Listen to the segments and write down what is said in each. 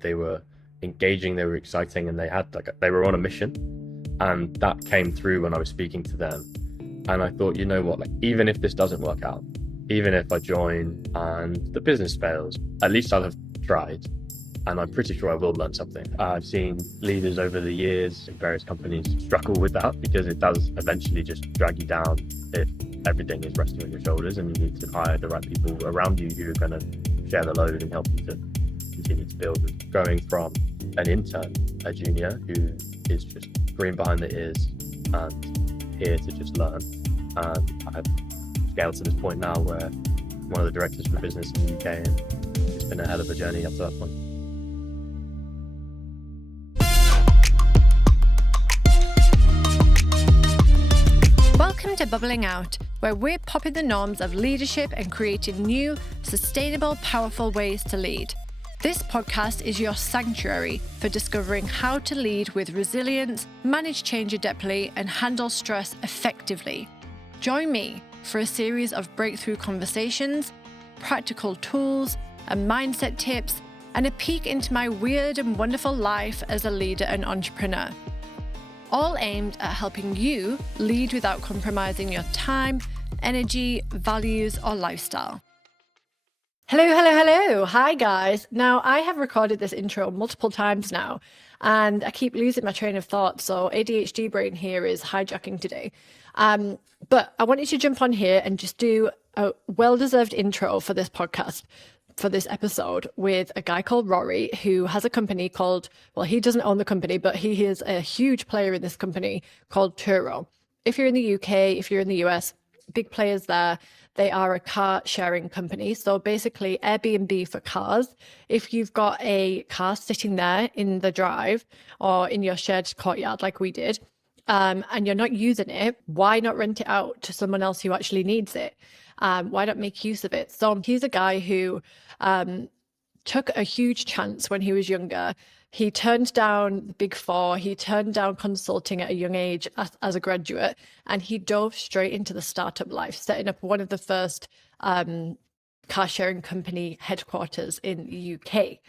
they were engaging, they were exciting, and they were on a mission. And that came through when I was speaking to them. And I thought, you know what, like, even if this doesn't work out, even if I join and the business fails, at least I'll have tried. And I'm pretty sure I will learn something. I've seen leaders over the years in various companies struggle with that, because it does eventually just drag you down if everything is resting on your shoulders, and you need to hire the right people around you who are going to share the load and help you to continue to build. Going from an intern, a junior who is just green behind the ears and here to just learn. And I've scaled to this point now where I'm one of the directors for business in the UK, and it's been a hell of a journey up to that point. Welcome to Bubbling Out, where we're popping the norms of leadership and creating new, sustainable, powerful ways to lead. This podcast is your sanctuary for discovering how to lead with resilience, manage change adeptly, and handle stress effectively. Join me for a series of breakthrough conversations, practical tools, and mindset tips, and a peek into my weird and wonderful life as a leader and entrepreneur. All aimed at helping you lead without compromising your time, energy, values, or lifestyle. Hello. Hi, guys. Now, I have recorded this intro multiple times now, and I keep losing my train of thought, so ADHD brain here is hijacking today. But I wanted to jump on here and just do a well-deserved intro for this podcast, for this episode, with a guy called Rory, who has a company called, well, he doesn't own the company, but he is a huge player in this company called Turo. If you're in the UK, if you're in the US, big players there. They are a car sharing company. So basically Airbnb for cars. If you've got a car sitting there in the drive or in your shared courtyard like we did, and you're not using it, why not rent it out to someone else who actually needs it? Why not make use of it? So he's a guy who took a huge chance when he was younger. He turned down the Big Four. He turned down consulting at a young age as a graduate, and he dove straight into the startup life, setting up one of the first car sharing company headquarters in the UK.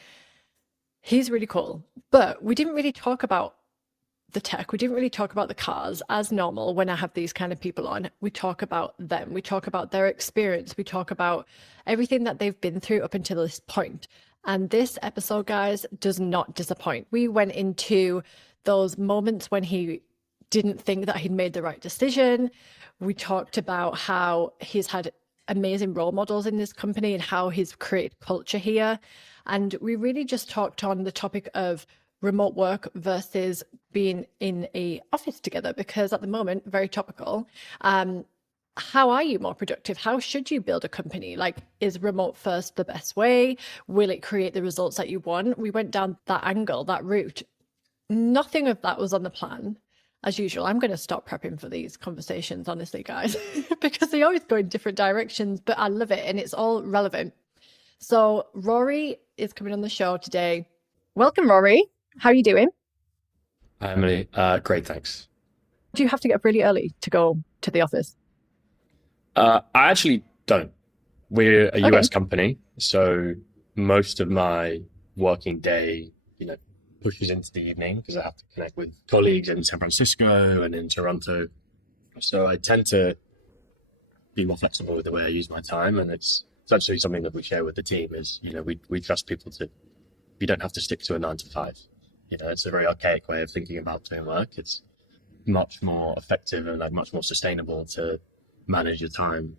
He's really cool, but we didn't really talk about the tech. We didn't really talk about the cars as normal. When I have these kind of people on, we talk about them. We talk about their experience. We talk about everything that they've been through up until this point. And this episode, guys, does not disappoint. We went into those moments when he didn't think that he'd made the right decision. We talked about how he's had amazing role models in this company and how he's created culture here. And we really just talked on the topic of remote work versus being in a office together, because at the moment, very topical. How are you more productive? How should you build a company? Like, is remote first the best way? Will it create the results that you want? We went down that angle, that route. Nothing of that was on the plan. As usual, I'm going to stop prepping for these conversations, honestly, guys, because they always go in different directions, but I love it and it's all relevant. So Rory is coming on the show today. Welcome, Rory. How are you doing? Hi, Emily. Great, thanks. Do you have to get up really early to go to the office? I actually don't. We're a US company, so most of my working day, pushes into the evening because I have to connect with colleagues in San Francisco and in Toronto. So I tend to be more flexible with the way I use my time, and it's actually something that we share with the team. Is we trust people to. You don't have to stick to a 9 to 5. It's a very archaic way of thinking about doing work. It's much more effective and much more sustainable to manage your time,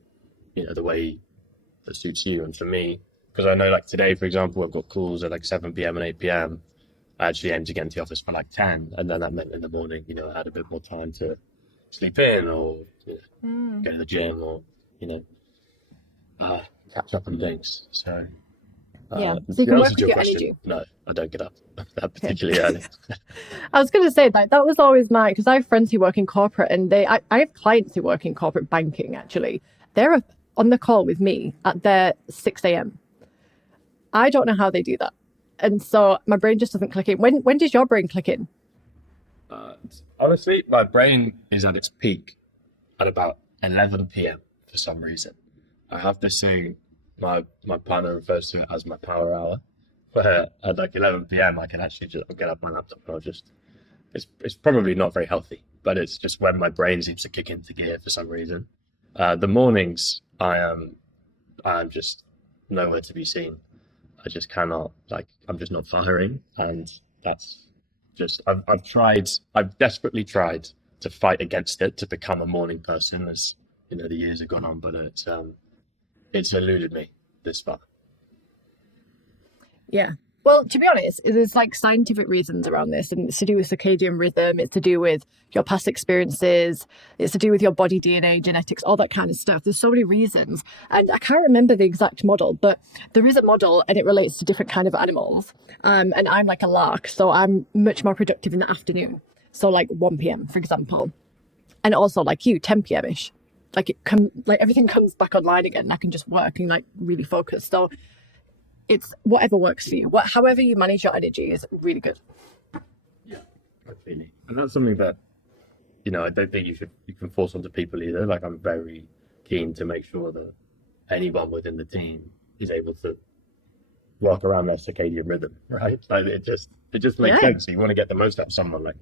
the way that suits you. And for me, because I know today, for example, I've got calls at 7 p.m. and 8 p.m. I actually aim to get into the office for 10. And then that meant in the morning, I had a bit more time to sleep in or go to the gym or, catch up on things. So, yeah. So you can work with your energy. No, I don't get up that particularly early. I was going to say that was always because I have friends who work in corporate, and I have clients who work in corporate banking, actually. They're on the call with me at their 6 a.m. I don't know how they do that. And so my brain just doesn't click in. When does your brain click in? Honestly, my brain is at its peak at about 11 p.m. for some reason. I have this thing, my partner refers to it as my power hour. where at like 11 p.m. I can actually just get up my laptop and I'll just, it's probably not very healthy, but it's just when my brain seems to kick into gear for some reason. The mornings, I'm just nowhere to be seen. I just cannot, like, I'm just not firing. And that's just, I've desperately tried to fight against it, to become a morning person as, the years have gone on, but it's eluded me this far. Yeah. Well, to be honest, there's like scientific reasons around this, and it's to do with circadian rhythm, it's to do with your past experiences, it's to do with your body DNA, genetics, all that kind of stuff. There's so many reasons. And I can't remember the exact model, but there is a model and it relates to different kind of animals. And I'm like a lark, so I'm much more productive in the afternoon. So like 1 p.m., for example. And also like you, 10 p.m.-ish. Like everything comes back online again and I can just work and like really focus. So it's whatever works for you. However you manage your energy is really good. Yeah, absolutely. And that's something that, I don't think you can force onto people either. Like, I'm very keen to make sure that anyone within the team is able to work around their circadian rhythm, right? Like, it just makes sense. You want to get the most out of someone, like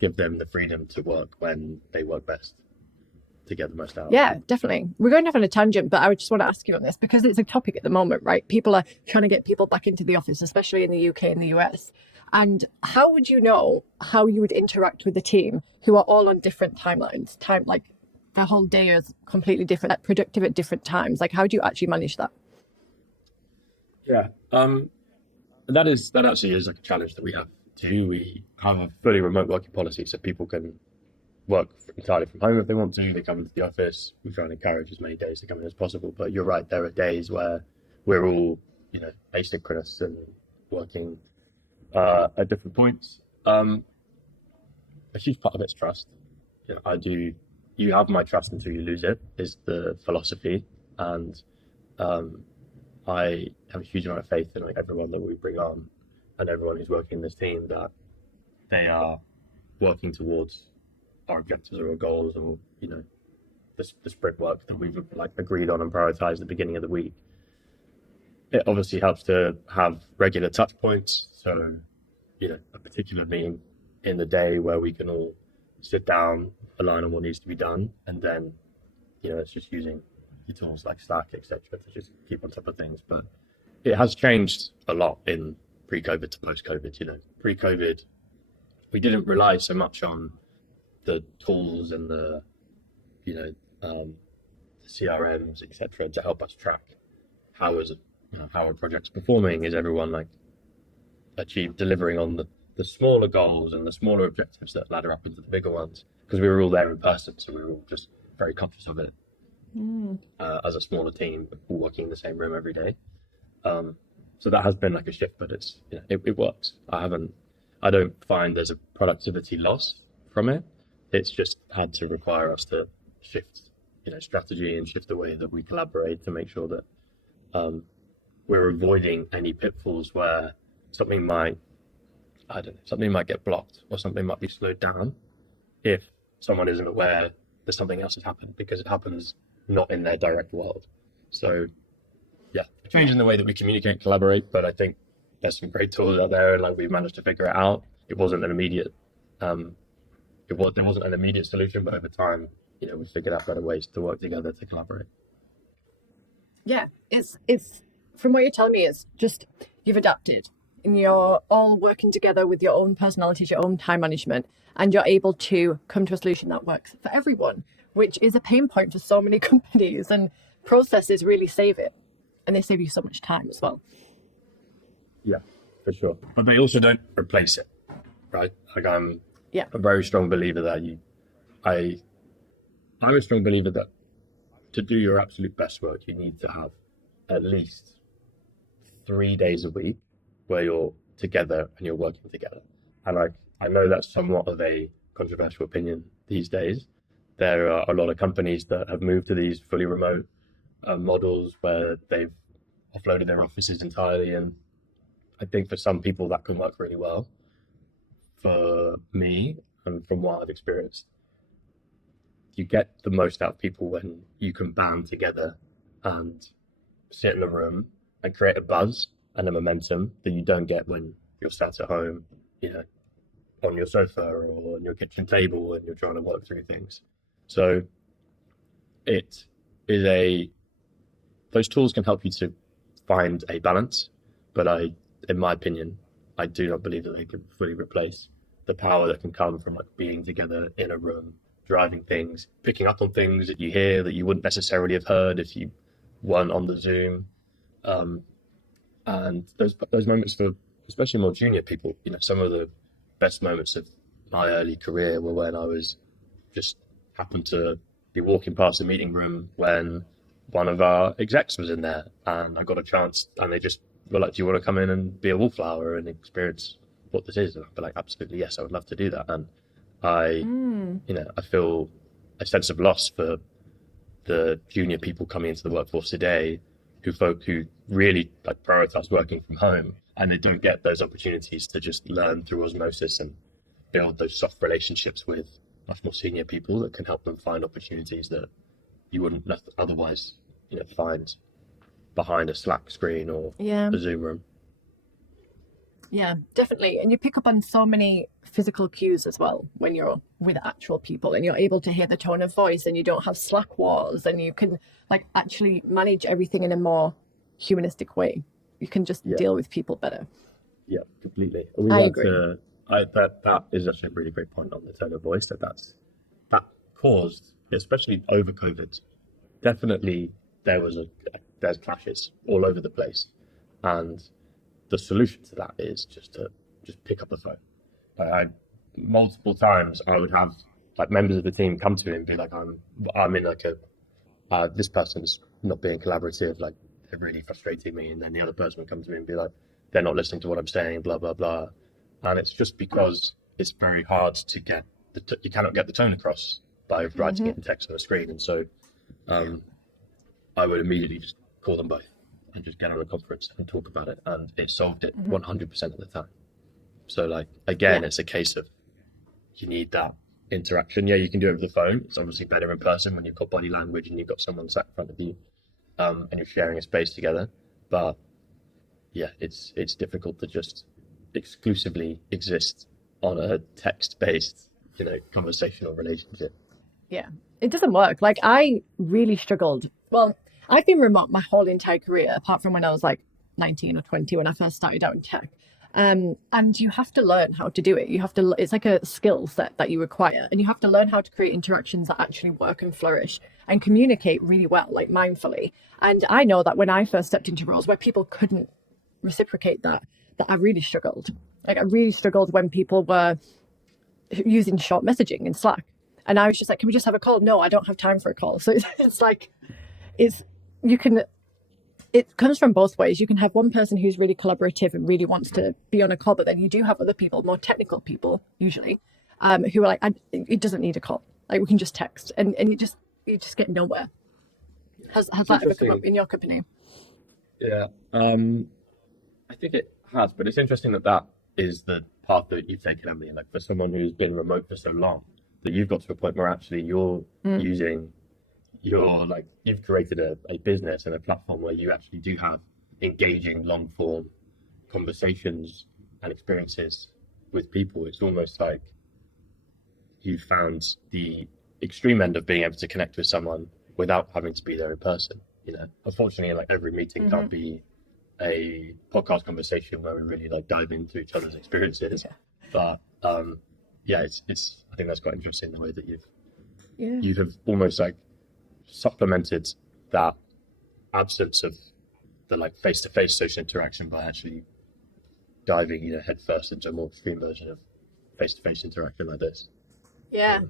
give them the freedom to work when they work best, to get the most out. Yeah, definitely. We're going off on a tangent, but I would just want to ask you on this because it's a topic at the moment, right? People are trying to get people back into the office, especially in the UK and the US. And how would you know how you would interact with the team who are all on different timelines? Like their whole day is completely different, like productive at different times. Like, how do you actually manage that? Yeah, that actually is like a challenge that we have too. We have a fully remote working policy, so people can work entirely from home if they want to. They come into the office. We try and encourage as many days to come in as possible. But you're right, there are days where we're all, asynchronous and working at different points. A huge part of it's trust. You have my trust until you lose it, is the philosophy. And I have a huge amount of faith in like everyone that we bring on and everyone who's working in this team, that they are working towards our objectives or our goals, or the sprint work that we've like agreed on and prioritized at the beginning of the week. It obviously helps to have regular touch points, so a particular meeting in the day where we can all sit down, align on what needs to be done, and then it's just using the tools like Slack, etc., to just keep on top of things. But it has changed a lot in pre-COVID to post-COVID. Pre-COVID, we didn't rely so much on the tools and the CRMs, etc., to help us track how our project's performing. Is everyone like delivering on the smaller goals and the smaller objectives that ladder up into the bigger ones? Because we were all there in person, so we were all just very conscious of it as a smaller team, all working in the same room every day. So that has been like a shift, but it's it works. I don't find there's a productivity loss from it. It's just had to require us to shift, strategy and shift the way that we collaborate to make sure that we're avoiding any pitfalls where something might get blocked or something might be slowed down if someone isn't aware that something else has happened, because it happens not in their direct world. So yeah, changing the way that we communicate and collaborate, but I think there's some great tools out there and like we've managed to figure it out. It wasn't an immediate there wasn't an immediate solution, but over time, we figured out better ways to work together to collaborate. Yeah, it's from what you're telling me, it's just you've adapted and you're all working together with your own personalities, your own time management, and you're able to come to a solution that works for everyone, which is a pain point for so many companies, and processes really save it, and they save you so much time as well. Yeah, for sure. But they also don't replace it, right? Like I'm a very strong believer that I'm a strong believer that to do your absolute best work, you need to have at least 3 days a week where you're together and you're working together. And I know that's somewhat of a controversial opinion these days. There are a lot of companies that have moved to these fully remote models where they've offloaded their offices entirely. And I think for some people that can work really well. For me, and from what I've experienced, you get the most out of people when you can band together and sit in a room and create a buzz and a momentum that you don't get when you're sat at home, on your sofa or on your kitchen table and you're trying to work through things. So it is those tools can help you to find a balance, but in my opinion, I do not believe that they can fully replace the power that can come from like being together in a room, driving things, picking up on things that you hear that you wouldn't necessarily have heard if you weren't on the Zoom. And those moments for especially more junior people, some of the best moments of my early career were when I was just happened to be walking past the meeting room when one of our execs was in there, and I got a chance, and they just were like, "Do you want to come in and be a wallflower and experience what this is?" And I'd be like, "Absolutely, yes, I would love to do that." And I feel a sense of loss for the junior people coming into the workforce today, who really like prioritize working from home, and they don't get those opportunities to just learn through osmosis and build those soft relationships with much more senior people that can help them find opportunities that you wouldn't otherwise, find behind a Slack screen or a Zoom room. Yeah, definitely. And you pick up on so many physical cues as well when you're with actual people, and you're able to hear the tone of voice, and you don't have Slack wars, and you can like actually manage everything in a more humanistic way. You can just deal with people better. Yeah, completely. I agree. That is actually a really great point on the tone of voice. That caused, especially over COVID, definitely there's clashes all over the place, and the solution to that is just to pick up the phone. Multiple times I would have like members of the team come to me and be like, I'm in like this person's not being collaborative, like they're really frustrating me, and then the other person would come to me and be like, they're not listening to what I'm saying, blah blah blah, and it's just because it's very hard to get you cannot get the tone across by writing it in text on a screen, and so I would immediately just call them both and just get on a conference and talk about it, and it solved it 100% of the time. So like again, it's a case of you need that interaction. Yeah, you can do it over the phone. It's obviously better in person when you've got body language and you've got someone sat in front of you, and you're sharing a space together. But yeah, it's difficult to just exclusively exist on a text-based, conversational relationship. Yeah, it doesn't work. Like I really struggled. Well, I've been remote my whole entire career, apart from when I was like 19 or 20 when I first started out in tech. And you have to learn how to do it. It's like a skill set that you require, and you have to learn how to create interactions that actually work and flourish and communicate really well, like mindfully. And I know that when I first stepped into roles where people couldn't reciprocate that I really struggled. Like I really struggled when people were using short messaging in Slack. And I was just like, can we just have a call? No, I don't have time for a call. So it's like, it comes from both ways. You can have one person who's really collaborative and really wants to be on a call, but then you do have other people, more technical people usually, who are like, it doesn't need a call. Like we can just text, and you just get nowhere. Has that ever come up in your company? Yeah, I think it has, but it's interesting that is the path that you've taken, Emily. Like for someone who's been remote for so long, that you've got to a point where actually you're you've created a business and a platform where you actually do have engaging long form conversations and experiences with people. It's almost like you found the extreme end of being able to connect with someone without having to be there in person. Unfortunately, like every meeting can't be a podcast conversation where we really like dive into each other's experiences. But it's I think that's quite interesting, the way that you have almost like supplemented that absence of the like face-to-face social interaction by actually diving headfirst into a more extreme version of face-to-face interaction like this. Yeah,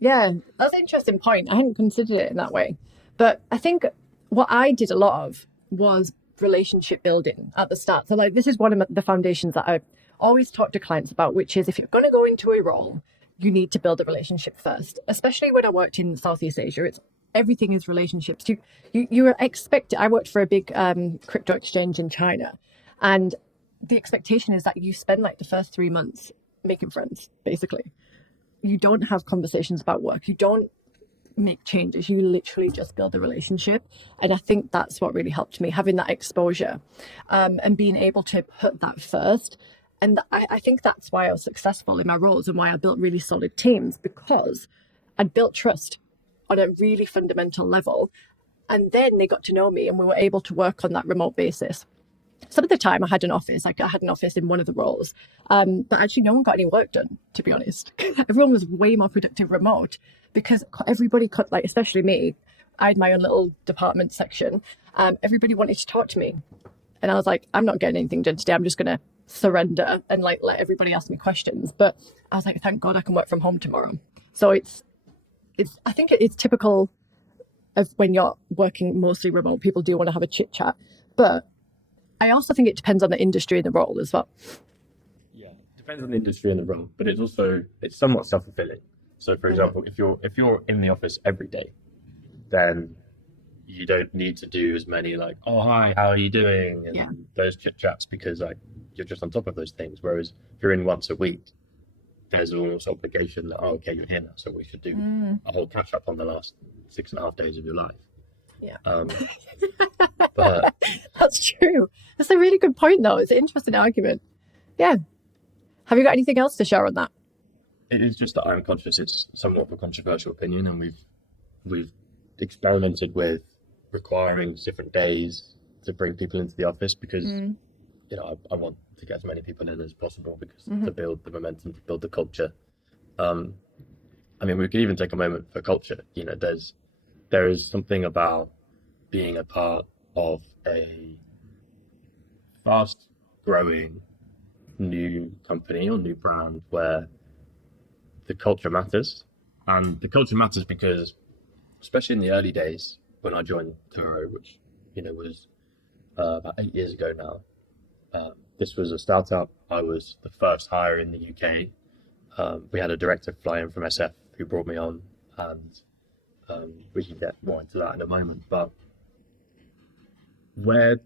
that's an interesting point. I hadn't considered it in that way, but I think what I did a lot of was relationship building at the start. So like this is one of the foundations that I always talk to clients about, which is if you're going to go into a role, you need to build a relationship first. Especially when I worked in Southeast Asia, everything is relationships. You are expected. I worked for a big crypto exchange in China, and the expectation is that you spend like the first 3 months making friends. Basically, you don't have conversations about work. You don't make changes. You literally just build a relationship. And I think that's what really helped me, having that exposure, and being able to put that first. And I think that's why I was successful in my roles and why I built really solid teams, because I'd built trust on a really fundamental level. And then they got to know me and we were able to work on that remote basis. Some of the time I had an office, like I had an office in one of the roles, but actually no one got any work done, to be honest. Everyone was way more productive remote because everybody could, like, especially me, I had my own little department section. Everybody wanted to talk to me. And I was like, I'm not getting anything done today. I'm just going to surrender and like let everybody ask me questions. But I was like, thank God I can work from home tomorrow. So I think it's typical of when you're working mostly remote, people do want to have a chit chat. But I also think it depends on the industry and the role as well. Yeah, it depends on the industry and the role, but it's somewhat self-fulfilling. So for example, if you're in the office every day, then you don't need to do as many like, oh hi, how are you doing? And those chit chats, because like you're just on top of those things. Whereas if you're in once a week, there's almost obligation that, oh, okay, you're here now, so we should do a whole catch up on the last 6.5 days of your life. Yeah. But that's true. That's a really good point though. It's an interesting argument. Yeah. Have you got anything else to share on that? it is just that I'm conscious it's somewhat of a controversial opinion, and we've experimented with requiring different days to bring people into the office because I want to get as many people in as possible because to build the momentum, to build the culture. I mean, we could even take a moment for culture. There is something about being a part of a fast growing new company or new brand where the culture matters. And the culture matters because, especially in the early days when I joined Turo, which was about 8 years ago now, this was a startup. I was the first hire in the UK. We had a director fly in from SF who brought me on, and we can get more into that in a moment. But where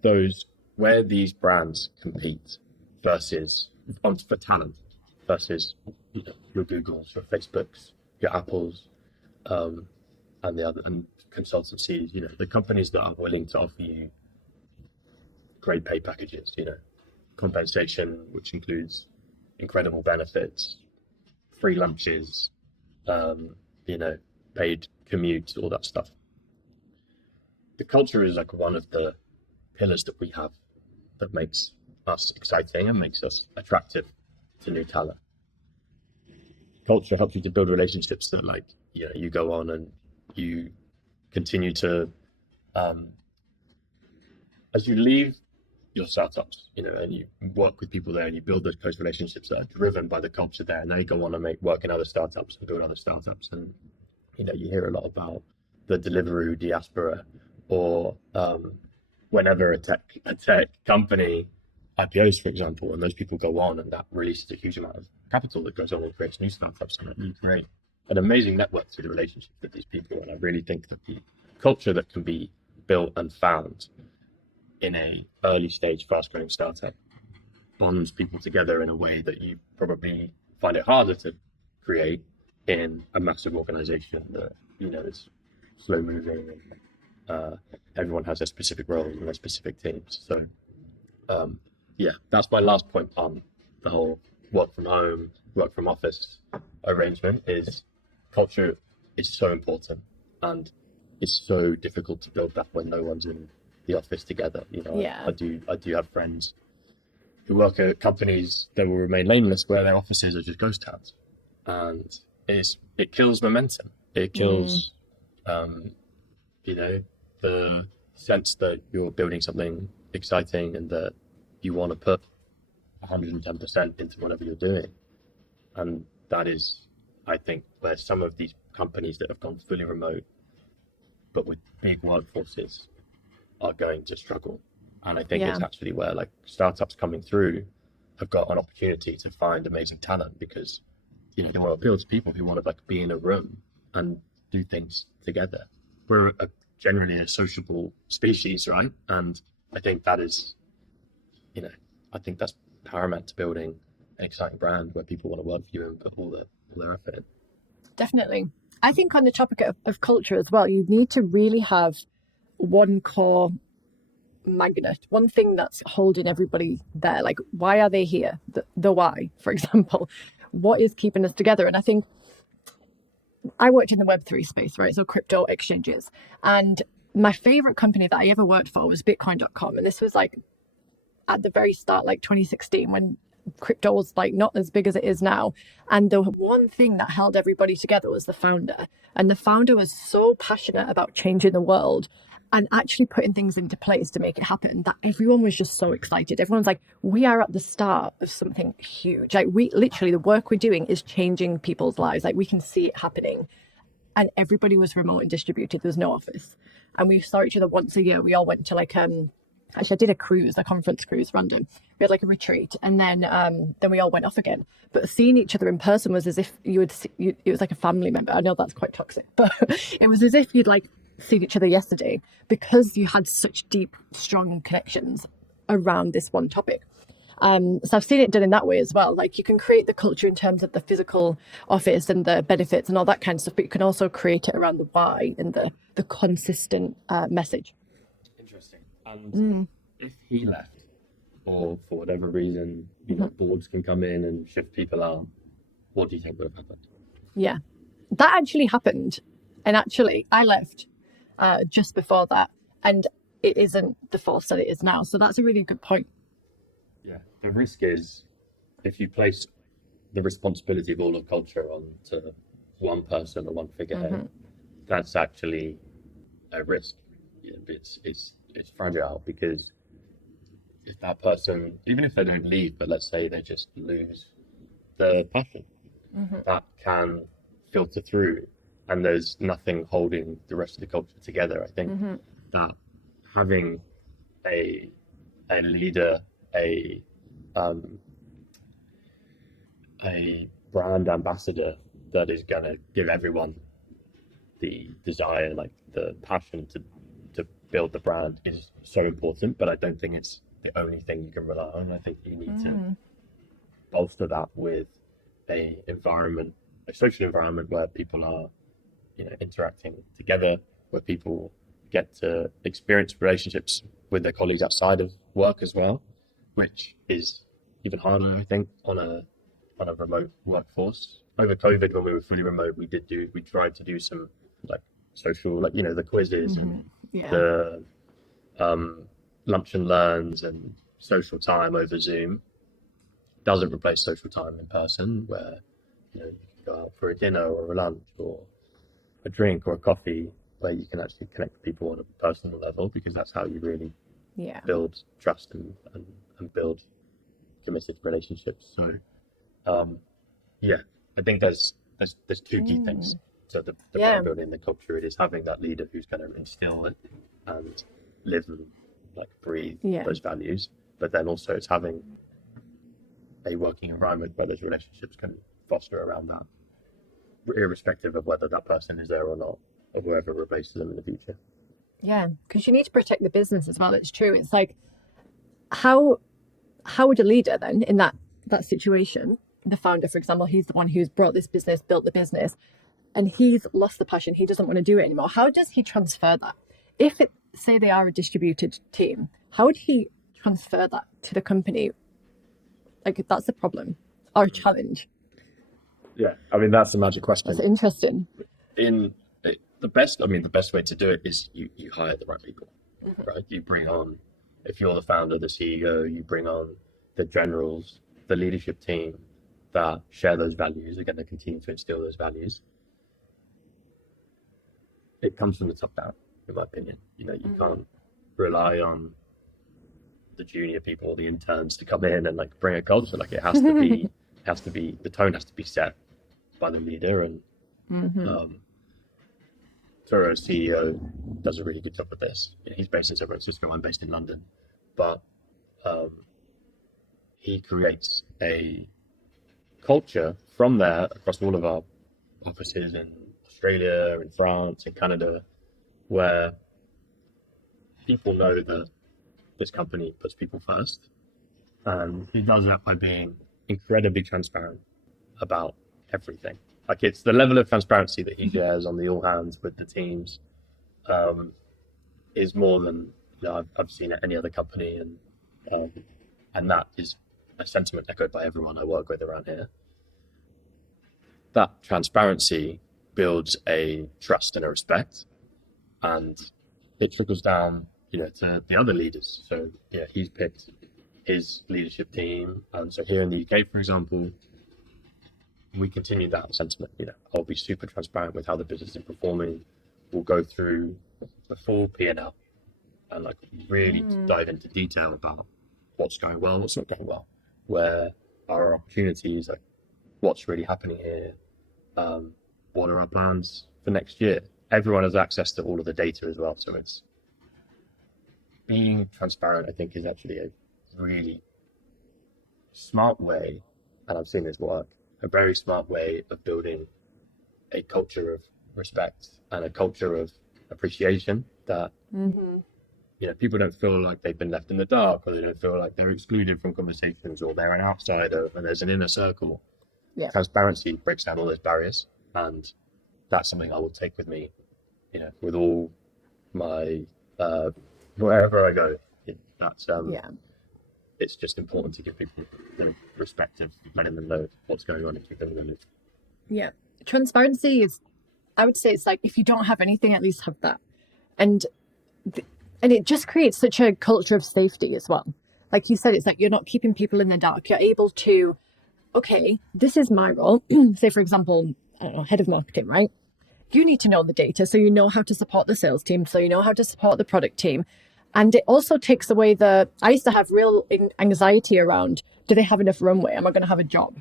these brands compete versus for talent versus your Googles, your Facebooks, your Apples, and the other and consultancies, the companies that are willing to offer you great pay packages, compensation, which includes incredible benefits, free lunches, paid commutes, all that stuff. The culture is like one of the pillars that we have that makes us exciting and makes us attractive to new talent. Culture helps you to build relationships that you go on and you continue to, as you leave your startups, and you work with people there and you build those close relationships that are driven by the culture there, and they go on and work in other startups and build other startups. And, you hear a lot about the Deliveroo diaspora, or whenever a tech company IPOs, for example, and those people go on and that releases a huge amount of capital that goes on and creates new startups, and you create an amazing network through the relationship with these people. And I really think that the culture that can be built and found in a early stage, fast growing startup bonds people together in a way that you probably find it harder to create in a massive organization that, is slow moving and everyone has their specific roles and their specific teams. So, that's my last point on the whole work from home, work from office arrangement. Is culture is so important, and it's so difficult to build that when no one's in the office together. I do have friends who work at companies that will remain nameless where their offices are just ghost towns, and it kills momentum. It kills the sense that you're building something exciting and that you want to put 110% into whatever you're doing. And that is, I think, where some of these companies that have gone fully remote but with big workforces are going to struggle. And I think it's actually where startups coming through have got an opportunity to find amazing talent, because they want to appeal to people who want to be in a room and do things together. We're generally a sociable species, right? And I think that is, I think that's paramount to building an exciting brand where people want to work for you and put all their effort in. Definitely. I think on the topic of culture as well, you need to really have one core magnet, one thing that's holding everybody there. Like, why are they here? The why, for example. What is keeping us together? And I think I worked in the Web3 space, right? So crypto exchanges. And my favorite company that I ever worked for was Bitcoin.com. And this was like at the very start, like 2016, when crypto was like not as big as it is now. And the one thing that held everybody together was the founder. And the founder was so passionate about changing the world and actually putting things into place to make it happen that everyone was just so excited. Everyone's like, we are at the start of something huge. Like, we literally, the work we're doing is changing people's lives. Like, we can see it happening. And everybody was remote and distributed. There was no office. And we saw each other once a year. We all went to like, actually I did a conference cruise, random. We had like a retreat, and then we all went off again. But seeing each other in person was as if you would see, it was like a family member. I know that's quite toxic, but it was as if you'd like seen each other yesterday, because you had such deep, strong connections around this one topic. So I've seen it done in that way as well. Like, you can create the culture in terms of the physical office and the benefits and all that kind of stuff, but you can also create it around the why and the consistent message. Interesting. And if he left, or for whatever reason, boards can come in and shift people out, what do you think would have happened? Yeah, that actually happened. And actually, I left just before that, and it isn't the force that it is now. So that's a really good point. Yeah, the risk is if you place the responsibility of all of culture onto one person or one figurehead, that's actually a risk. It's fragile, because if that person, even if they don't leave, but let's say they just lose the passion, that can filter through, and there's nothing holding the rest of the culture together. I think that having a leader, a brand ambassador that is going to give everyone the desire, like the passion to build the brand, is so important. But I don't think it's the only thing you can rely on. I think you need to bolster that with a social environment where people are, interacting together, where people get to experience relationships with their colleagues outside of work as well, which is even harder, I think, on a remote workforce. Over COVID, when we were fully remote, we tried to do some like social, like, the quizzes and the lunch and learns and social time over Zoom. Doesn't replace social time in person, where you can go out for a dinner or a lunch or a drink or a coffee, where you can actually connect with people on a personal level, because that's how you really build trust and build committed relationships. So I think there's two key things. So the brand building, the culture, it is having that leader who's going to instill it and live and like breathe those values, but then also it's having a working environment where those relationships can foster around that, irrespective of whether that person is there or not, or whoever replaces them in the future. Yeah, because you need to protect the business as well. It's true. It's like, how would a leader then in that situation, the founder, for example, he's the one who's brought this business, built the business, and he's lost the passion, he doesn't want to do it anymore. How does he transfer that? If say they are a distributed team, how would he transfer that to the company? Like, that's a problem or a challenge. Yeah, I mean, that's the magic question. That's interesting. The best way to do it is you hire the right people, right? You bring on, if you're the founder, the CEO, you bring on the generals, the leadership team that share those values, are going to continue to instill those values. It comes from the top down, in my opinion. You can't rely on the junior people, the interns, to come in and like bring a culture. Like, it has to be, the tone has to be set by the leader. And Turo's CEO does a really good job with this. He's based in San Francisco, I'm based in London, but he creates a culture from there across all of our offices in Australia, in France, in Canada, where people know that this company puts people first. And he does that by being incredibly transparent about everything. like it's the level of transparency that he shares on the all hands with the teams is more than I've seen at any other company, and that is a sentiment echoed by everyone I work with around here. That transparency builds a trust and a respect, and it trickles down, to the other leaders. So he's picked his leadership team, and so here in the UK, for example, we continue that sentiment. I'll be super transparent with how the business is performing. We'll go through the full P&L and like really dive into detail about what's going well, what's not going well, where are our opportunities, like what's really happening here, what are our plans for next year. Everyone has access to all of the data as well, so it's being transparent. I think is actually a really smart way, and I've seen this work, a very smart way of building a culture of respect and a culture of appreciation that people don't feel like they've been left in the dark, or they don't feel like they're excluded from conversations, or they're an outsider and there's an inner circle. Transparency breaks down all those barriers, and that's something I will take with me with all my wherever I go. That's it's just important to give people respect of letting them know what's going on and keep them in the loop. Yeah, transparency is, I would say, it's like if you don't have anything, at least have that, and it just creates such a culture of safety as well. Like you said, it's like you're not keeping people in the dark. You're able to, okay, this is my role. Say, for example, I don't know, head of marketing, right? You need to know the data, so you know how to support the sales team, so you know how to support the product team. And it also takes away I used to have real anxiety around, do they have enough runway? Am I going to have a job?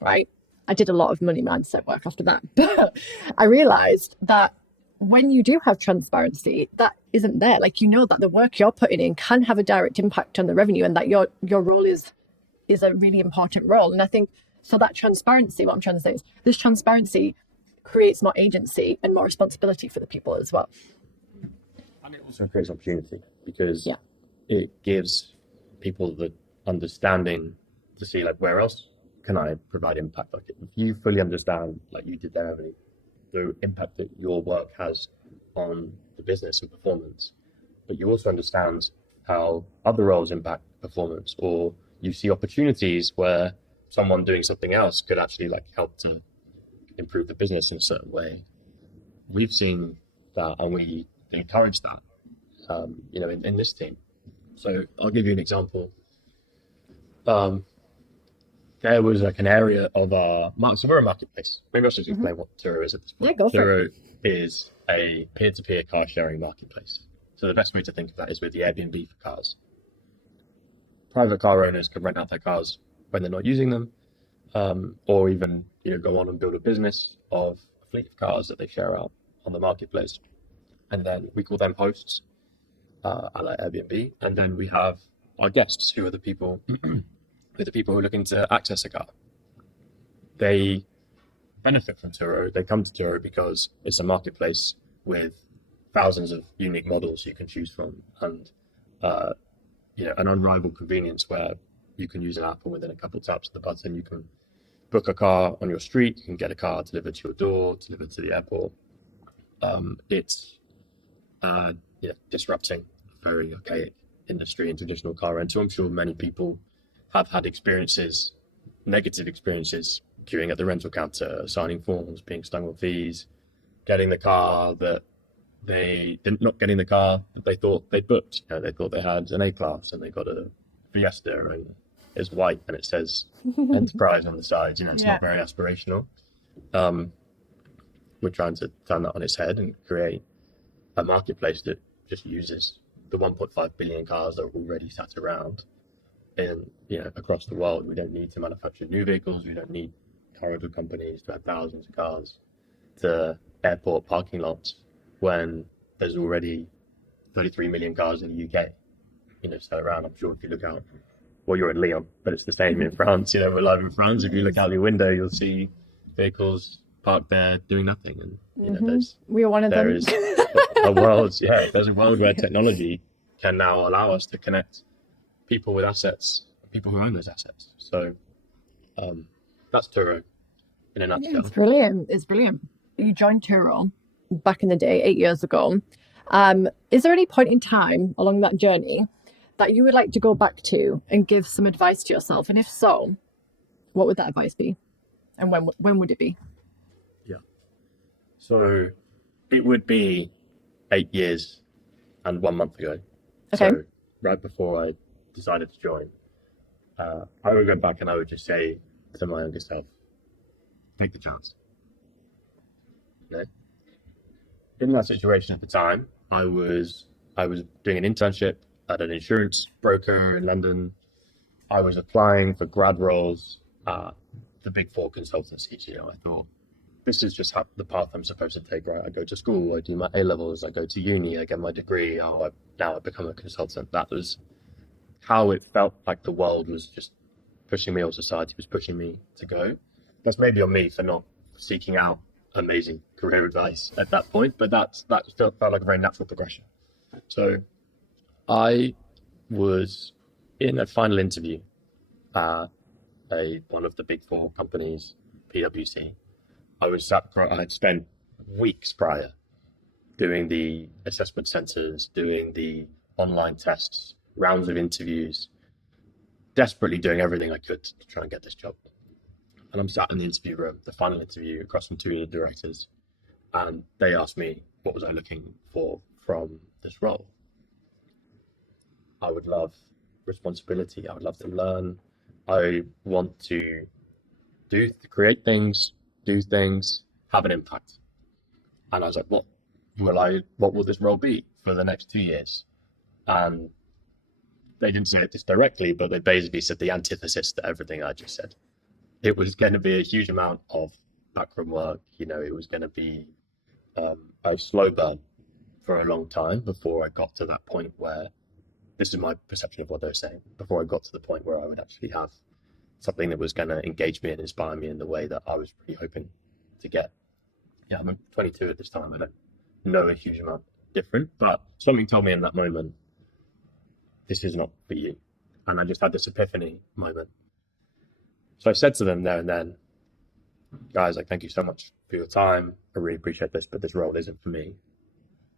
Right? I did a lot of money mindset work after that. But I realized that when you do have transparency, that isn't there. Like, that the work you're putting in can have a direct impact on the revenue, and that your role is a really important role. And I think, so that transparency, what I'm trying to say is this transparency creates more agency and more responsibility for the people as well. And it also creates opportunity, because it gives people the understanding to see, like, where else can I provide impact? Like, if you fully understand, like you did there, Emily, the impact that your work has on the business and performance, but you also understand how other roles impact performance, or you see opportunities where someone doing something else could actually like help to improve the business in a certain way. We've seen that, and we encourage that, in this team. So I'll give you an example. There was like an area of our market. So we're a marketplace. Maybe I should explain what Turo is at this point. Yeah, go for Turo it. is a peer-to-peer car sharing marketplace. So the best way to think of that is with the Airbnb for cars. Private car owners can rent out their cars when they're not using them, or even go on and build a business of a fleet of cars that they share out on the marketplace. And then we call them hosts, like Airbnb. And then we have our guests, who are the people who are looking to access a car. They benefit from Turo. They come to Turo because it's a marketplace with thousands of unique models you can choose from, and an unrivaled convenience where you can use an app, and within a couple of taps of the button, you can book a car on your street. You can get a car delivered to your door, delivered to the airport. It's disrupting a very archaic industry in traditional car rental. I'm sure many people have had negative experiences, queuing at the rental counter, signing forms, being stung with fees, getting the car that not getting the car that they thought they'd booked. They thought they had an A-Class, and they got a Fiesta, and it's white and it says Enterprise on the side. It's not very aspirational. We're trying to turn that on its head and create a marketplace that just uses the 1.5 billion cars that are already sat around across the world. We don't need to manufacture new vehicles. We don't need car rental companies to have thousands of cars to airport parking lots, when there's already 33 million cars in the UK, sat around. I'm sure if you look out, well, you're in Lyon, but it's the same in France. We're live in France. If you look out your window, you'll see vehicles parked there doing nothing. And we are one of them. There is a world. There's a world where technology can now allow us to connect people with assets, people who own those assets. So that's Turo. in a Yeah, it's nutshell. brilliant. It's brilliant. You joined Turo back in the day, 8 years ago. Is there any point in time along that journey that you would like to go back to and give some advice to yourself? And if so, what would that advice be? And when would it be? Yeah. So it would be 8 years and 1 month ago. Okay. So right before I decided to join, I would go back and I would just say to my younger self, take the chance. You know? In that situation at the time, I was doing an internship at an insurance broker in London. I was applying for grad roles at the big four consultancies. I thought this is just how, the path I'm supposed to take. Right, I go to school, I do my A levels, I go to uni, I get my degree. Now I become a consultant. That was how it felt like the world was just pushing me, or society was pushing me to go. That's maybe on me for not seeking out amazing career advice at that point, but that felt like a very natural progression. So I was in a final interview at one of the big four companies, PwC. I had spent weeks prior doing the assessment centers, doing the online tests, rounds of interviews, desperately doing everything I could to try and get this job. And I'm sat in the interview room, the final interview, across from two directors, and they asked me what was I looking for from this role. I would love responsibility. I would love to learn. I want to create things, do things, have an impact. And I was like, what will this role be for the next 2 years? And they didn't say this directly, but they basically said the antithesis to everything I just said. It was going to be a huge amount of backroom work. It was going to be a slow burn for a long time before I got to that point where, this is my perception of what they're saying, before I got to the point where I would actually have something that was going to engage me and inspire me in the way that I was really hoping to get. Yeah, I'm 22 at this time. I don't know a huge amount different, but something told me in that moment, this is not for you. And I just had this epiphany moment. So I said to them there and then, guys, thank you so much for your time. I really appreciate this, but this role isn't for me.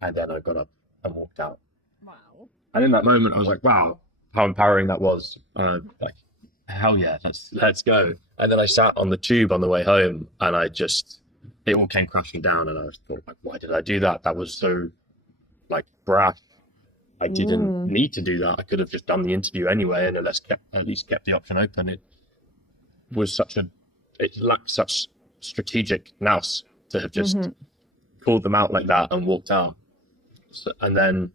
And then I got up and walked out. Wow. And in that moment, I was like, wow, how empowering that was. Hell yeah, let's go. And then I sat on the tube on the way home, and it all came crashing down. And I thought, why did I do that? That was so brash. I didn't need to do that. I could have just done the interview anyway, and at least kept the option open. It lacked such strategic nous to have just called them out like that and walked out. And then,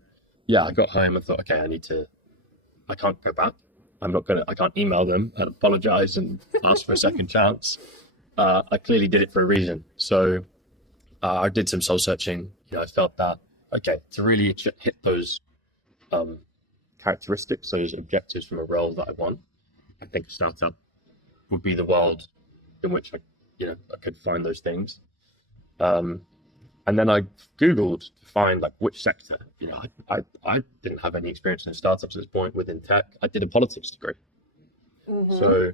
yeah, I got home and thought, okay, I can't go back. I can't email them and apologize and ask for a second chance. I clearly did it for a reason. So I did some soul searching. I felt that, okay, to really hit those characteristics, those objectives from a role that I want, I think a startup would be the world in which I could find those things. And then I Googled to find which sector. I didn't have any experience in startups at this point within tech. I did a politics degree. So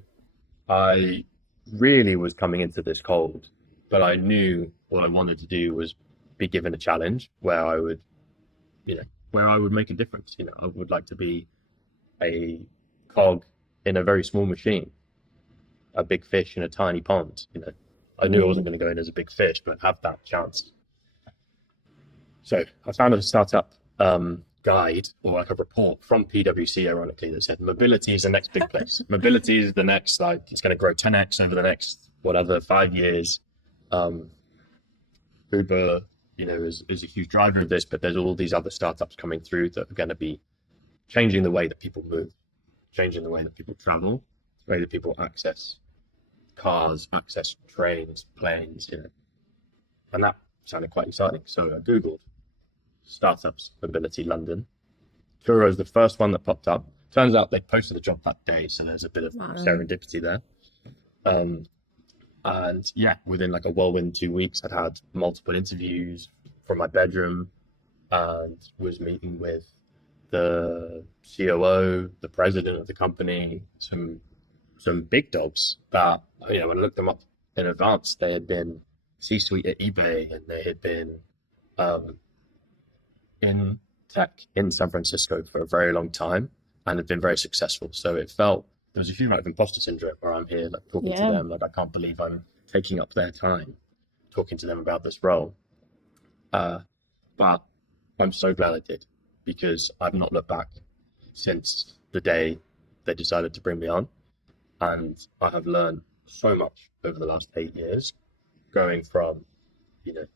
I really was coming into this cold, but I knew what I wanted to do was be given a challenge where I would make a difference. I would like to be a cog in a very small machine, a big fish in a tiny pond. I knew I wasn't going to go in as a big fish, but have that chance. So I found a startup guide, or a report from PwC, ironically, that said mobility is the next big place. Mobility is the next, it's going to grow 10x over the next 5 years. Uber, is a huge driver of this, but there's all these other startups coming through that are going to be changing the way that people move, changing the way that people travel, the way that people access cars, access trains, planes, and that sounded quite exciting. So I Googled startups, mobility, London. Turo is the first one that popped up. Turns out they posted the job that day, so there's a bit of serendipity there. And yeah, within a whirlwind 2 weeks, I'd had multiple interviews from my bedroom and was meeting with the COO, the president of the company, some big dogs that, when I looked them up in advance. They had been C-suite at eBay, and they had been um, in tech in San Francisco for a very long time and had been very successful. So it felt there was a huge amount of imposter syndrome where I'm here, like talking to Yeah. them, like I can't believe I'm taking up their time talking to them about this role. But I'm so glad I did, because I've not looked back since the day they decided to bring me on. And I have learned so much over the last 8 years, going from, you know,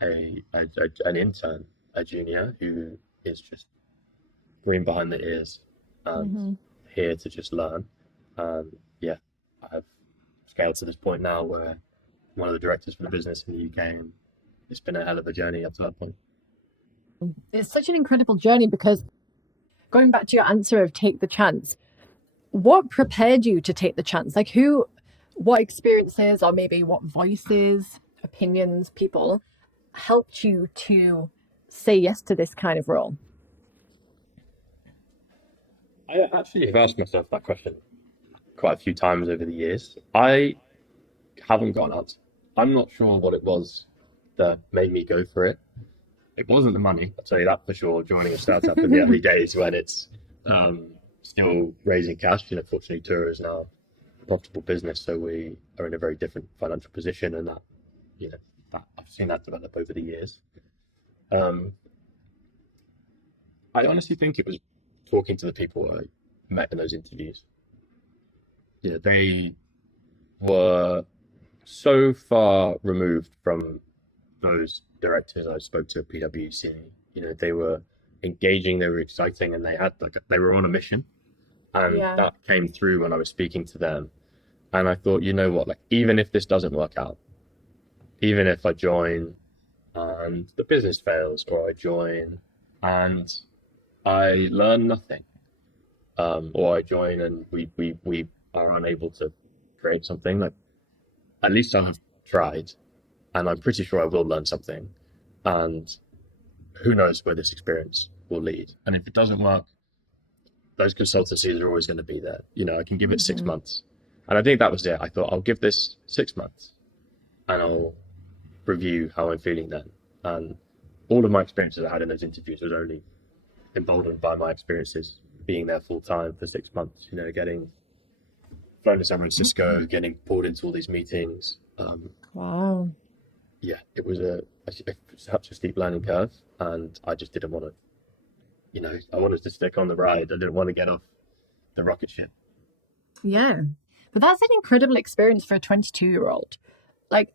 an intern, a junior who is just green behind the ears and here to just learn. Yeah, I've scaled to this point now where one of the directors for the business in the UK, and it's been a hell of a journey up to that point. It's such an incredible journey, because going back to your answer of take the chance, what prepared you to take the chance? Like what experiences, or maybe what voices, opinions, people helped you to say yes to this kind of role? I actually have asked myself that question quite a few times over the years. I haven't got an answer. I'm not sure what it was that made me go for it. It wasn't the money, I'll tell you that for sure. Joining a startup in the early days when it's still raising cash. Fortunately, Turo is now a profitable business, so we are in a very different financial position, and that I've seen that develop over the years. Um, I honestly think it was talking to the people I met in those interviews. They were so far removed from those directors I spoke to at PwC. They were engaging, they were exciting, and they were on a mission. And Yeah. that came through when I was speaking to them. And I thought, you know what, like, even if this doesn't work out, even if I join and the business fails, or I join and I learn nothing, or I join and we are unable to create something, like, at least I have tried, and I'm pretty sure I will learn something. And who knows where this experience will lead. And if it doesn't work, those consultancies are always going to be there. I can give it 6 months. And I think that was it. I thought, I'll give this 6 months and I'll review how I'm feeling then. And all of my experiences I had in those interviews was only emboldened by my experiences being there full time for 6 months, getting flown to San Francisco, getting pulled into all these meetings. Wow. Yeah, it was such a steep learning curve, and I just didn't want to, I wanted to stick on the ride. I didn't want to get off the rocket ship. Yeah. But that's an incredible experience for a 22-year-old. Like,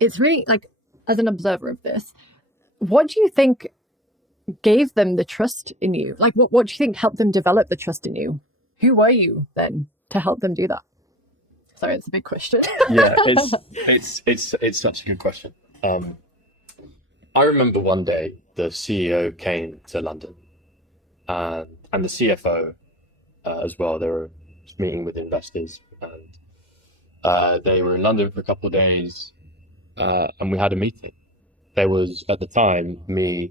it's really, like, as an observer of this, what do you think gave them the trust in you? Like, what do you think helped them develop the trust in you? Who were you then to help them do that? Sorry, it's a big question. Yeah, it's such a good question. I remember one day the CEO came to London, and the CFO as well. They were meeting with investors, and they were in London for a couple of days, and we had a meeting. There was, at the time, me,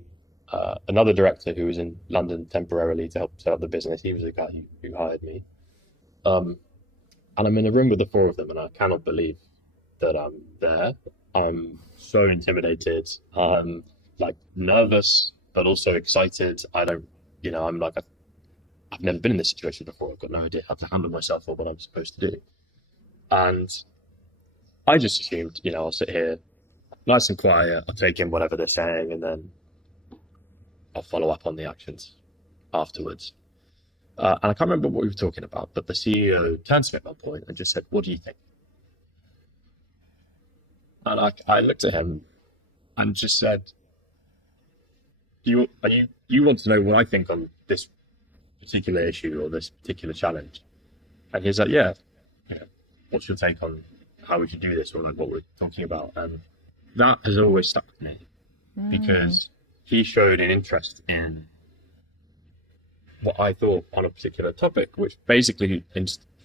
another director who was in London temporarily to help set up the business. He was the guy who hired me. And I'm in a room with the four of them, and I cannot believe that I'm there. I'm so intimidated. I'm, like, nervous, but also excited. I'm like, I've never been in this situation before. I've got no idea how to handle myself or what I'm supposed to do. And I just assumed, I'll sit here nice and quiet. I'll take in whatever they're saying, and then I'll follow up on the actions afterwards. And I can't remember what we were talking about, but the CEO turned to me at one point and just said, "What do you think?" And I looked at him and just said, "You want to know what I think on this particular issue or this particular challenge?" And he's like, "Yeah. What's your take on how we should do this, or like what we're talking about?" And that has always stuck with me, because he showed an interest in what I thought on a particular topic, which basically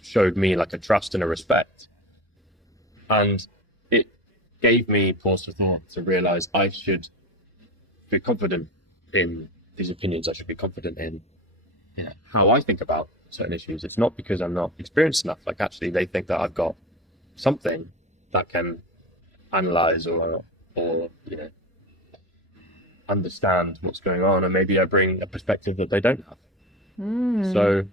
showed me like a trust and a respect. And it gave me pause for thought to realize I should be confident in these opinions. I should be confident in how I think about certain issues. It's not because I'm not experienced enough. Like, actually, they think that I've got something that can analyze or understand what's going on, and maybe I bring a perspective that they don't have. So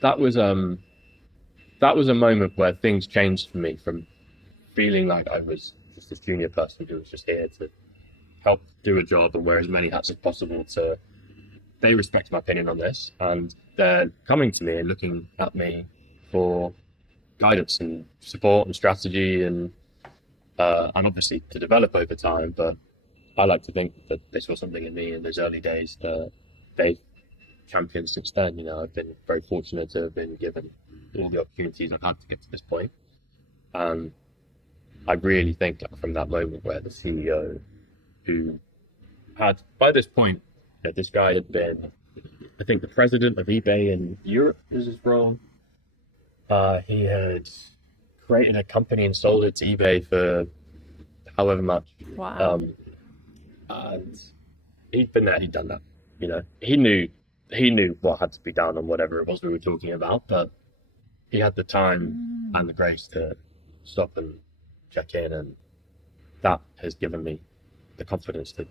that was a moment where things changed for me, from feeling like I was just this junior person who was just here to help do a job and wear as many hats as possible, to they respect my opinion on this, and they're coming to me and looking at me for guidance and support and strategy and obviously to develop over time. But I like to think that this was something in me in those early days that they've championed since then. I've been very fortunate to have been given all the opportunities I've had to get to this point. And I really think from that moment where the CEO, who had, by this point, this guy had been, I think, the president of eBay in Europe was his role. He had created a company and sold it to eBay for however much. Wow. And he'd been there, he'd done that. He knew what had to be done and whatever it was we were talking about, but he had the time and the grace to stop and check in, and that has given me the confidence to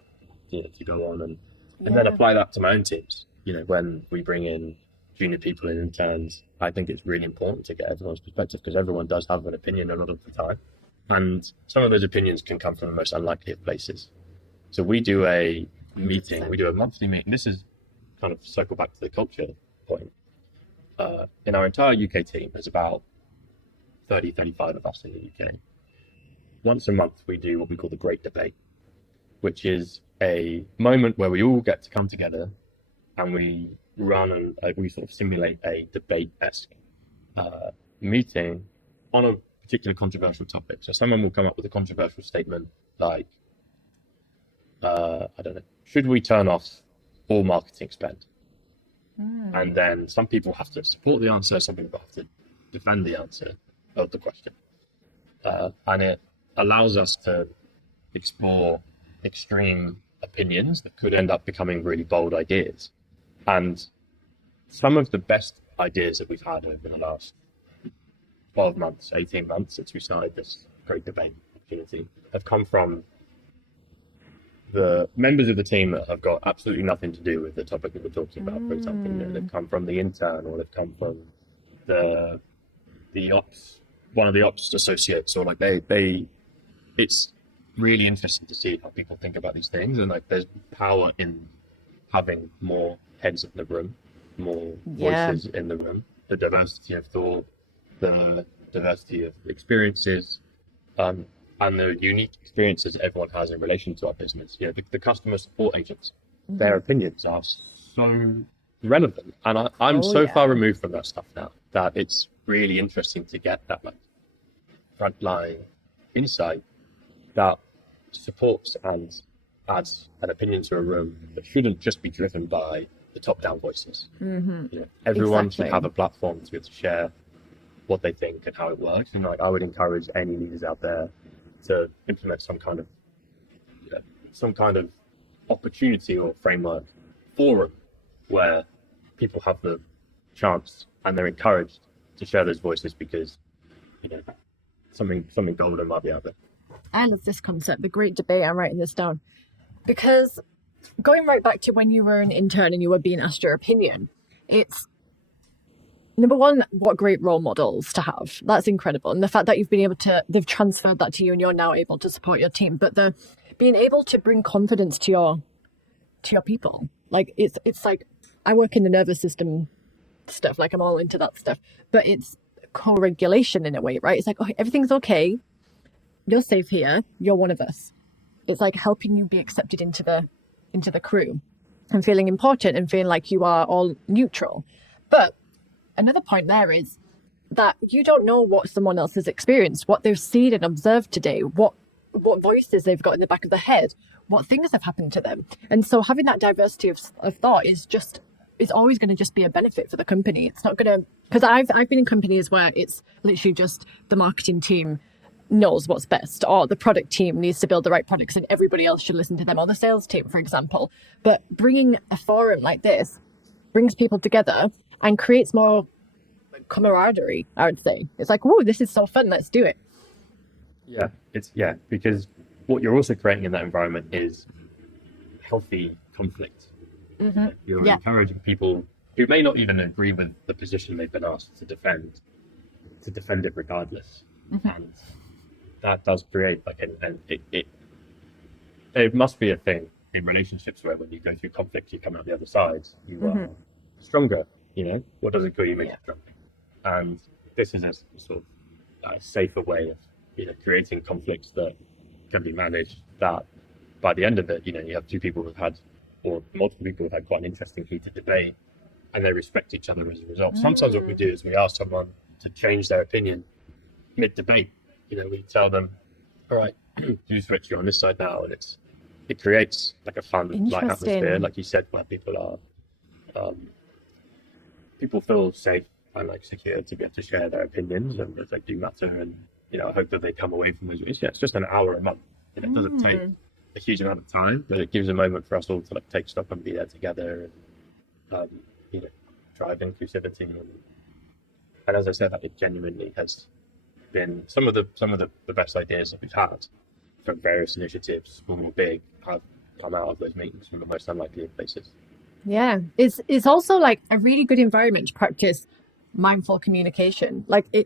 go on and then apply that to my own teams. When we bring in junior people and interns, I think it's really important to get everyone's perspective, because everyone does have an opinion a lot of the time, and some of those opinions can come from the most unlikely of places. So we do a meeting, we do a monthly meeting. This is kind of circle back to the culture point. In our entire UK team, there's about 35 of us in the UK. Once a month, we do what we call the Great Debate, which is a moment where we all get to come together and we run and we sort of simulate a debate-esque meeting on a particular controversial topic. So someone will come up with a controversial statement like, I don't know, should we turn off all marketing spend? And then some people have to support the answer, some people have to defend the answer of the question. And it allows us to explore extreme opinions that could end up becoming really bold ideas. And some of the best ideas that we've had over the last 12 months, 18 months since we started this Great Debate opportunity have come from the members of the team that have got absolutely nothing to do with the topic that we're talking about. For example, they've come from the intern, or they've come from the ops, one of the ops associates, or like they it's really interesting to see how people think about these things, and like there's power in having more heads in the room, more voices in the room, the diversity of thought, the diversity of experiences, and the unique experiences everyone has in relation to our business. The customer support agents, their opinions are so relevant, and I'm far removed from that stuff now that it's really interesting to get that like frontline insight that supports and adds an opinion to a room that shouldn't just be driven by the top-down voices. Everyone should have a platform to be able to share what they think and how it works. And like I would encourage any leaders out there to implement some kind of opportunity or framework forum where people have the chance and they're encouraged to share those voices, because something golden might be out there. I love this concept, the Great Debate. I'm writing this down because going right back to when you were an intern and you were being asked your opinion, it's number one, what great role models to have. That's incredible. And the fact that you've been able to, they've transferred that to you and you're now able to support your team, but the being able to bring confidence to your people. Like it's like, I work in the nervous system stuff, like I'm all into that stuff, but it's co-regulation in a way, right? It's like, oh, everything's okay. You're safe here. You're one of us. It's like helping you be accepted into the crew and feeling important and feeling like you are all neutral. But another point there is that you don't know what someone else has experienced, what they've seen and observed today, what voices they've got in the back of their head, what things have happened to them. And so having that diversity of thought is always going to just be a benefit for the company. It's not going to, because I've been in companies where it's literally just the marketing team knows what's best, or the product team needs to build the right products and everybody else should listen to them, or the sales team, for example. But bringing a forum like this brings people together and creates more camaraderie, I would say. It's like, whoa, this is so fun, let's do it. Because what you're also creating in that environment is healthy conflict. You're Yeah. encouraging people who may not even agree with the position they've been asked to defend it regardless. And that does create like it must be a thing in relationships where when you go through conflict, you come out the other side, you are stronger. What doesn't kill you makes you stronger. And this is a sort of safer way of creating conflicts that can be managed. That by the end of it, you have two people who've had, or multiple people who've had quite an interesting heated debate, and they respect each other as a result. Sometimes what we do is we ask someone to change their opinion mid debate. We tell them, all right, you switch, you're on this side now, and it creates like a fun, light atmosphere, like you said, where people feel safe and like secure to be able to share their opinions and that they do matter. And I hope that they come away from this. It's just an hour a month, and it doesn't take a huge amount of time, but it gives a moment for us all to like take stock and be there together, and drive inclusivity. And as I said, it genuinely has been some of the best ideas that we've had from various initiatives, small or big, have come out of those meetings from the most unlikely of places. Yeah, it's also like a really good environment to practice mindful communication. Like do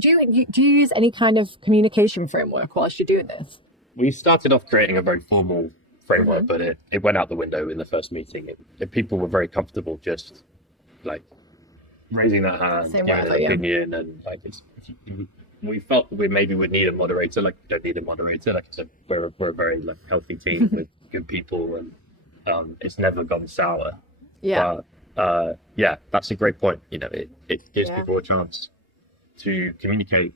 you use any kind of communication framework whilst you're doing this? We started off creating a very formal framework, but it went out the window in the first meeting. People were very comfortable just like raising their hand, giving an opinion, and like we felt we maybe would need a moderator. Like we don't need a moderator. Like I said, we're a very like healthy team with good people, and it's never gone sour. Yeah. But that's a great point. It gives people a chance to communicate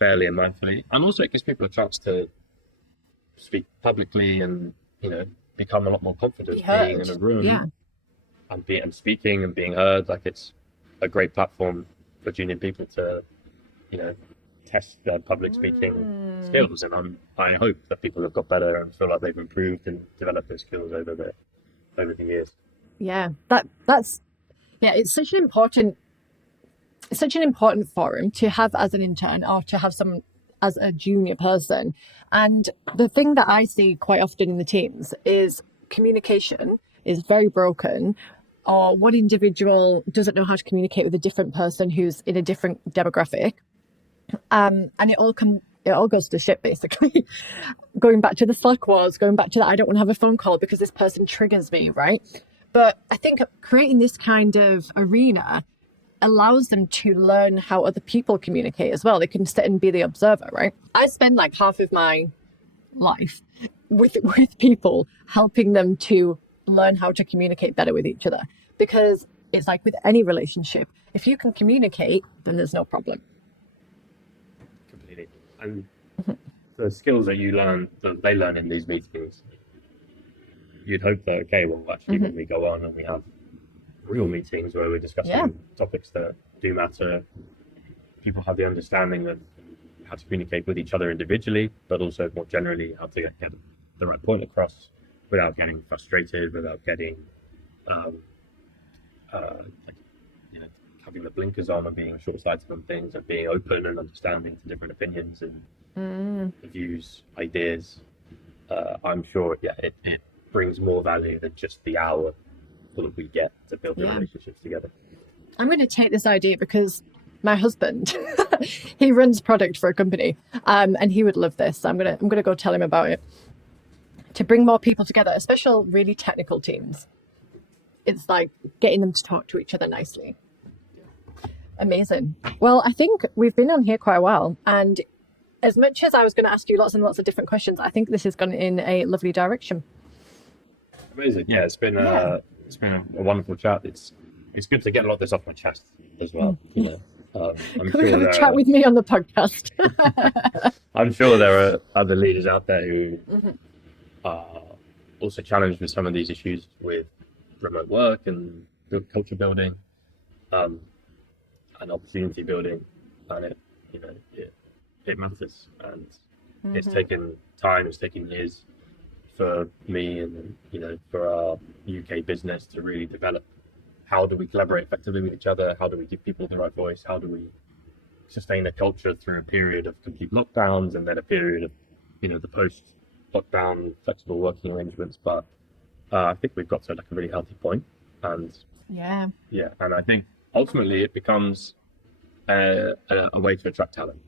fairly and mindfully, and also it gives people a chance to speak publicly and become a lot more confident being in a room and speaking and being heard. Like it's a great platform for junior people to test their public speaking skills, and I hope that people have got better and feel like they've improved and developed those skills over the years. That's it's such an important forum to have as an intern or to have someone as a junior person. And the thing that I see quite often in the teams is communication is very broken, or one individual doesn't know how to communicate with a different person who's in a different demographic. And it all goes to shit, basically. Going back to the Slack wars, going back to that, I don't want to have a phone call because this person triggers me, right? But I think creating this kind of arena allows them to learn how other people communicate as well. They can sit and be the observer, right? I spend like half of my life with people, helping them to learn how to communicate better with each other. Because it's like with any relationship, if you can communicate, then there's no problem. Completely. And the skills that they learn in these meetings, you'd hope that, okay, well, actually, when we go on and we have real meetings where we're discussing topics that do matter, people have the understanding of how to communicate with each other individually, but also more generally how to get the right point across without getting frustrated, without getting having the blinkers on and being short-sighted on things, and being open and understanding to different opinions and views, ideas. I'm sure it brings more value than just the hour that we get to build the relationships together. I'm going to take this idea because my husband, he runs product for a company, and he would love this. I'm gonna go tell him about it. To bring more people together, especially really technical teams. It's like getting them to talk to each other nicely. Amazing. Well, I think we've been on here quite a while, and as much as I was going to ask you lots and lots of different questions, I think this has gone in a lovely direction. Amazing. Yeah, it's been a wonderful chat. It's good to get a lot of this off my chest as well. I'm sure have a chat with me on the podcast. I'm sure there are other leaders out there who are also challenged with some of these issues with remote work and culture building, and opportunity building, and it matters, and it's taken time, it's taken years for me and for our UK business to really develop. How do we collaborate effectively with each other? How do we give people the right voice? How do we sustain a culture through a period of complete lockdowns and then a period of, the post-lockdown flexible working arrangements. But I think we've got to like a really healthy point. And Yeah. And I think ultimately it becomes a way to attract talent.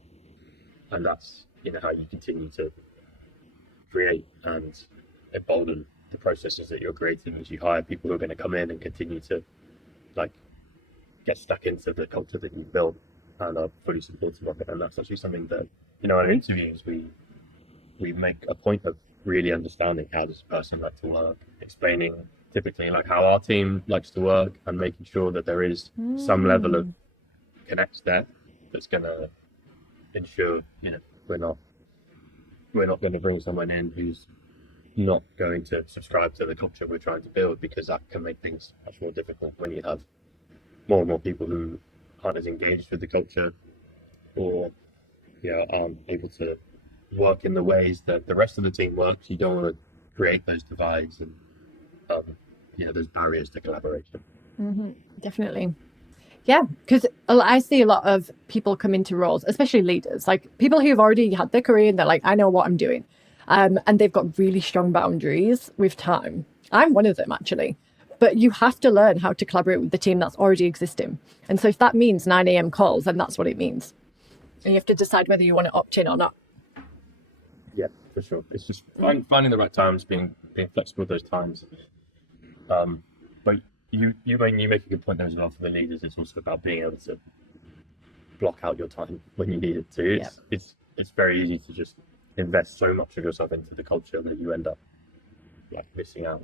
And that's, how you continue to create and embolden the processes that you're creating as you hire people who are going to come in and continue to like get stuck into the culture that you've built and are fully supportive of it. And that's actually something that, in our interviews, we make a point of really understanding how does a person like to work, explaining typically like how our team likes to work and making sure that there is some level of connect there that's going to ensure, we're not going to bring someone in who's not going to subscribe to the culture we're trying to build, because that can make things much more difficult when you have more and more people who aren't as engaged with the culture or aren't able to work in the ways that the rest of the team works. You don't want to create those divides and those barriers to collaboration. Definitely. Yeah, because I see a lot of people come into roles, especially leaders, like people who've already had their career and they're like, I know what I'm doing. And they've got really strong boundaries with time. I'm one of them, actually. But you have to learn how to collaborate with the team that's already existing. And so if that means 9 a.m. calls, then that's what it means. And you have to decide whether you want to opt in or not. Yeah, for sure. It's just finding the right times, being flexible with those times. But you make a good point there as well for the leaders. It's also about being able to block out your time when you need it to. It's very easy to just invest so much of yourself into the culture that you end up like missing out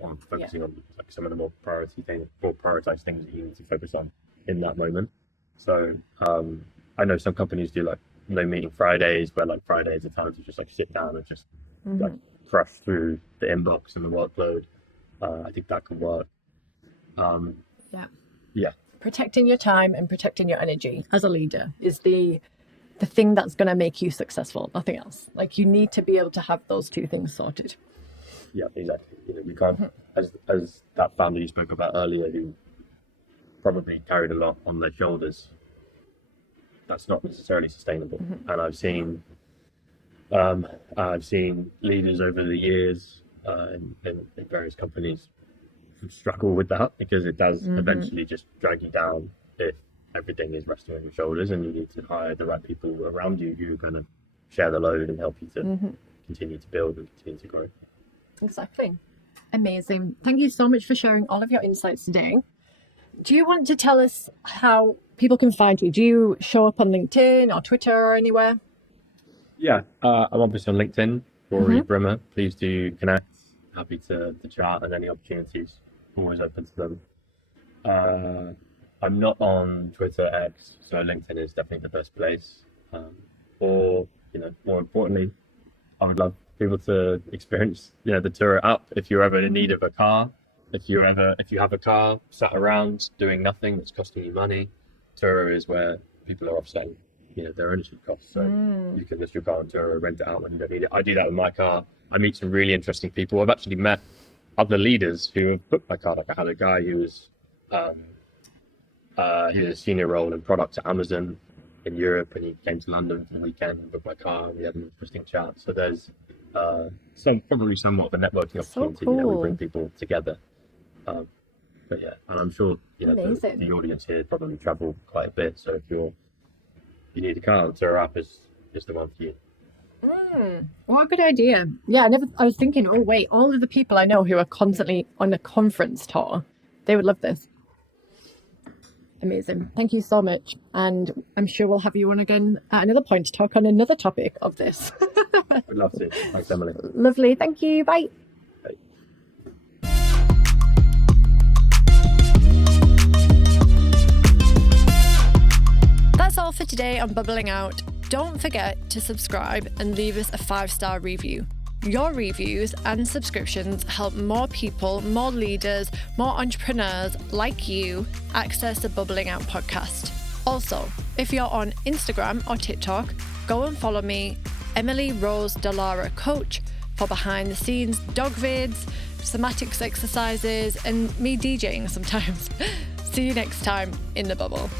on focusing on like some of the more prioritized things that you need to focus on in that moment. So I know some companies do like no meeting Fridays, where like Friday is a time to just like sit down and just like crush through the inbox and the workload. I think that could work. Protecting your time and protecting your energy as a leader is the thing that's going to make you successful, nothing else. Like, you need to be able to have those two things sorted. Yeah, exactly. You can't, as that family you spoke about earlier, who probably carried a lot on their shoulders, that's not necessarily sustainable. And I've seen leaders over the years in various companies struggle with that, because it does eventually just drag you down if everything is resting on your shoulders, and you need to hire the right people around you who are going to share the load and help you to continue to build and continue to grow. Exactly. Amazing. Thank you so much for sharing all of your insights today. Do you want to tell us how people can find you? Do you show up on LinkedIn or Twitter or anywhere? Yeah, I'm obviously on LinkedIn, Rory Brimmer. Please do connect. Happy to chat, and any opportunities, always open to them. I'm not on Twitter, X, so LinkedIn is definitely the best place. Or, more importantly, I would love people to experience, the Turo app. If you're ever in need of a car, if you have a car sat around doing nothing that's costing you money, Turo is where people are offsetting, their ownership costs. So you can list your car on Turo, rent it out when you don't need it. I do that with my car. I meet some really interesting people. I've actually met other leaders who have booked my car. Like, I had a guy who was he had a senior role in product at Amazon in Europe, and he came to London for the weekend and booked my car, and we had an interesting chat. So there's probably somewhat of a networking opportunity. So cool. We bring people together. But yeah, and I'm sure the audience here probably travel quite a bit. So if you need a car, the Turo app is the one for you. What a good idea. Yeah, I was thinking, oh wait, all of the people I know who are constantly on a conference tour, they would love this. Amazing. Thank you so much. And I'm sure we'll have you on again at another point to talk on another topic of this. We'd love to. Thanks, Emily. Lovely. Thank you. Bye. Bye. That's all for today on Bubbling Out. Don't forget to subscribe and leave us a 5-star review. Your reviews and subscriptions help more people, more leaders, more entrepreneurs like you access the Bubbling Out podcast. Also, if you're on Instagram or TikTok, go and follow me, Emily Rose Delara Coach, for behind the scenes dog vids, somatics exercises, and me DJing sometimes. See you next time in the bubble.